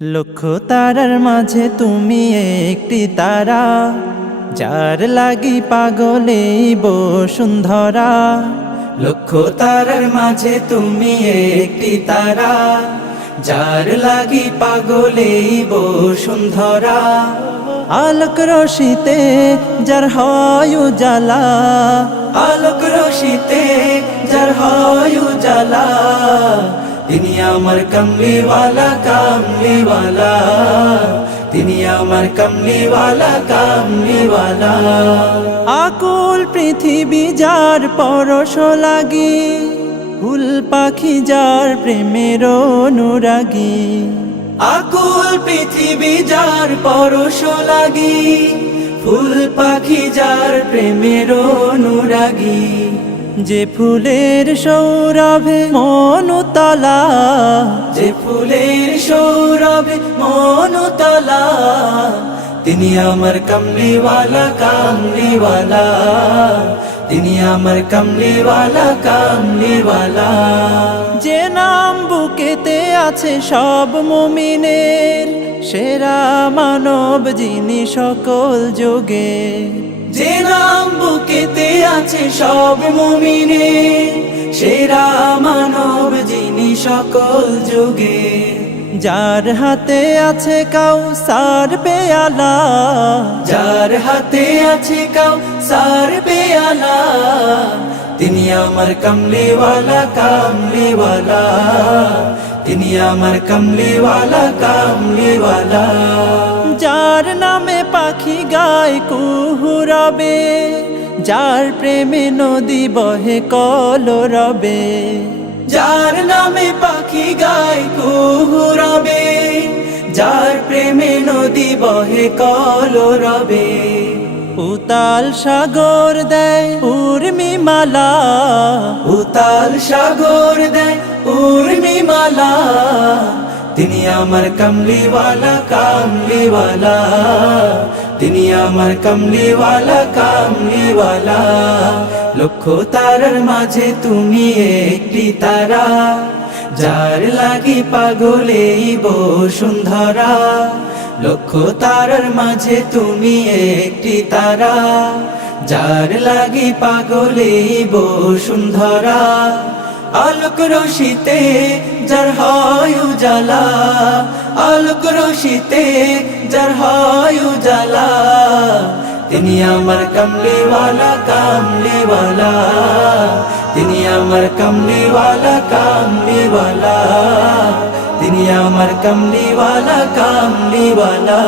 লক্ষ তারার মাঝে তুমি একটি তারা, যার লাগি পাগলে বসুন্ধরা। লক্ষ তারার মাঝে তুমি একটি তারা, যার লাগি পাগলে বসুন্ধরা। আলোক রশিতে যার হয় উজালা, আলোক রশিতে যার হয় উজালা। তিনি আমার কমলিওয়ালা কমলিওয়ালা, তিনি আমার কমলিওয়ালা কমলিওয়ালা। আকুল পৃথিবী যার পরশ লাগি, ফুল পাখি যার প্রেমের অনুরাগী। আকুল পৃথিবী যার পরশ লাগি, ফুল পাখি যার প্রেমের অনুরাগী। যে ফুলের সৌরভে মনুতলা, যে ফুলের সৌরভে মনুতলা। তিনি আমার কমলিওয়ালা কমলিওয়ালা, তিনি আমার কমলিওয়ালা কমলিওয়ালা। যে নাম বুকেতে আছে সব মুমিনের, সেরা মানব যিনি সকল যুগে। যে নাম বুকেতে আছে সব মুমিনের, সেরা মানব যিনি সকল যুগে। যার হাতে আছে কাউসার পেয়ালা, যার হাতে আছে কাউসার পেয়ালা। তিনি আমার কমলিওয়ালা কমলিওয়ালা, তিনি আমার কমলিওয়ালা কমলিওয়ালা। যার নামে পাখি গায় কুহুরবে, যার প্রেমে নদী বহে কলরবে। যার নামে পাখি গায় কুহুরবে, যার প্রেমে নদী বহে কলরবে। উতাল সাগর দেয় উর্মিমালা, উতাল সাগর দেয় উর্মিমালা। তিনি আমার কমলিওয়ালা কমলিওয়ালা, তিনি আমার কমলিওয়ালা কমলিওয়ালা। লক্ষ তারার মাঝে তুমি একটি তারা, যার লাগি পাগলে বসুন্ধরা। লক্ষ তারার মাঝে তুমি একটি তারা, যার লাগি পাগলে বসুন্ধরা। আলোক রশিতে যার হয় উজালা, আলোক রশিতে যার হয় উজালা। তিনি আমার কমলিওয়ালা কমলিওয়ালা, তিনি আমার কমলিওয়ালা কমলিওয়ালা, তিনি আমার কমলিওয়ালা কমলিওয়ালা।